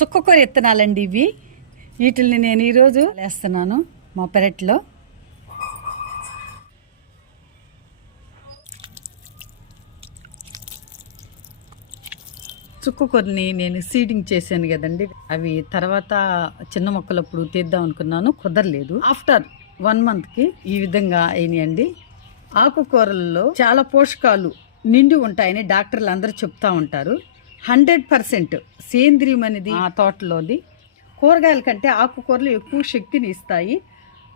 చుక్కకూర విత్తనాలండి ఇవి. వీటిల్ని నేను ఈరోజు వేస్తున్నాను మా పెరట్లో. చుక్కకూరని నేను సీడింగ్ చేశాను కదండి. అవి తర్వాత చిన్న మొక్కలప్పుడు తీద్దాం అనుకున్నాను కుదరలేదు. ఆఫ్టర్ వన్ మంత్కి ఈ విధంగా అయినాయండి. ఆకుకూరల్లో చాలా పోషకాలు నిండి ఉంటాయని డాక్టర్లు అందరూ చెప్తా ఉంటారు. హండ్రెడ్ పర్సెంట్ సేంద్రియం అనేది ఆ తోటలోది. కూరగాయల కంటే ఆకుకూరలు ఎక్కువ శక్తిని ఇస్తాయి.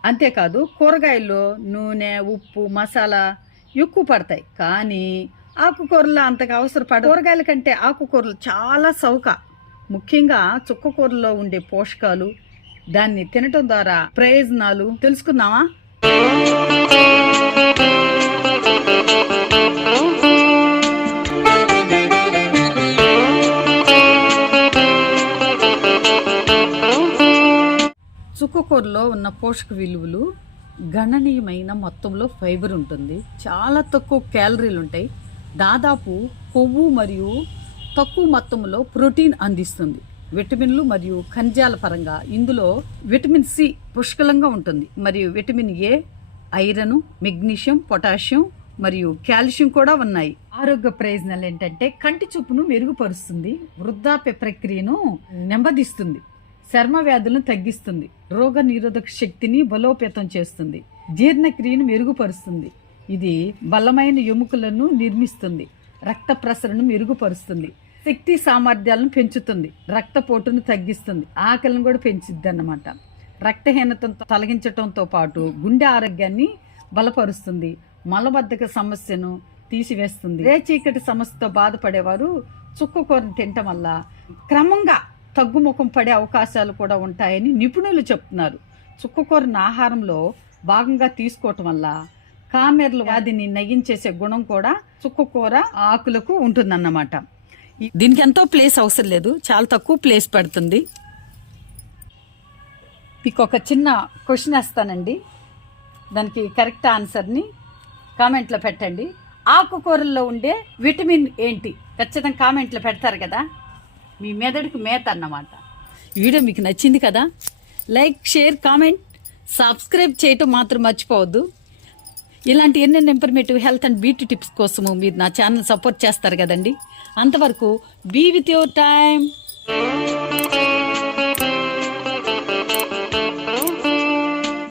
అంతేకాదు కూరగాయల్లో నూనె ఉప్పు మసాలా ఎక్కువ పడతాయి. కానీ ఆకుకూరలు అంతగా అవసరపడ కూరగాయల కంటే ఆకుకూరలు చాలా చౌక ముఖ్యంగా చుక్కకూరలో ఉండే పోషకాలు దాన్ని తినటం ద్వారా ప్రయోజనాలు తెలుసుకుందామా? ఆకుకూరలో ఉన్న పోషక విలువలు గణనీయమైన మొత్తంలో ఫైబర్ ఉంటుంది. చాలా తక్కువ క్యాలరీలు ఉంటాయి. దాదాపు కొవ్వు మరియు తక్కువ మొత్తంలో ప్రోటీన్ అందిస్తుంది. విటమిన్లు మరియు ఖనిజాల పరంగా ఇందులో విటమిన్ సి పుష్కలంగా ఉంటుంది. మరియు vitamin A iron magnesium potassium మరియు కాల్షియం కూడా ఉన్నాయి. ఆరోగ్య ప్రయోజనాలు ఏంటంటే కంటి చూపును మెరుగుపరుస్తుంది. వృద్ధాప్య ప్రక్రియను నెమ్మదిస్తుంది. చర్మ వ్యాధులను తగ్గిస్తుంది. రోగ నిరోధక శక్తిని బలోపేతం చేస్తుంది. జీర్ణక్రియను మెరుగుపరుస్తుంది. ఇది బలమైన ఎముకలను నిర్మిస్తుంది. రక్త ప్రసరణ మెరుగుపరుస్తుంది. శక్తి సామర్థ్యాలను పెంచుతుంది. రక్తపోటును తగ్గిస్తుంది. ఆకలిని కూడా పెంచుద్ది అన్నమాట రక్తహీనతను తొలగించడంతో పాటు గుండె ఆరోగ్యాన్ని బలపరుస్తుంది. మలబద్ధక సమస్యను తీసివేస్తుంది. రే చీకటి సమస్యతో బాధపడేవారు చుక్కకూరను తినటం వల్ల క్రమంగా తగ్గుముఖం పడే అవకాశాలు కూడా ఉంటాయని నిపుణులు చెప్తున్నారు. చుక్కకూరను ఆహారంలో భాగంగా తీసుకోవటం వల్ల కామెర్ల వ్యాధిని నయ్యించేసే గుణం కూడా చుక్కకూర ఆకులకు ఉంటుందన్నమాట. దీనికి ఎంతో ప్లేస్ అవసరం లేదు. చాలా తక్కువ ప్లేస్ పడుతుంది. మీకు ఒక చిన్న క్వశ్చన్ వేస్తానండి. దానికి కరెక్ట్ ఆన్సర్ని కామెంట్లో పెట్టండి. ఆకుకూరల్లో ఉండే విటమిన్ ఏంటి? ఖచ్చితంగా కామెంట్లో పెడతారు కదా? మీ మెదడుకు మేత అన్నమాట. వీడియో మీకు నచ్చింది కదా? లైక్ షేర్ కామెంట్ సబ్స్క్రైబ్ చేయటం మాత్రం మర్చిపోవద్దు. ఇలాంటి ఎన్నెన్న informative health and beauty tips కోసము మీరు నా ఛానల్ సపోర్ట్ చేస్తారు కదండి? అంతవరకు బీ విత్ యువర్ టైం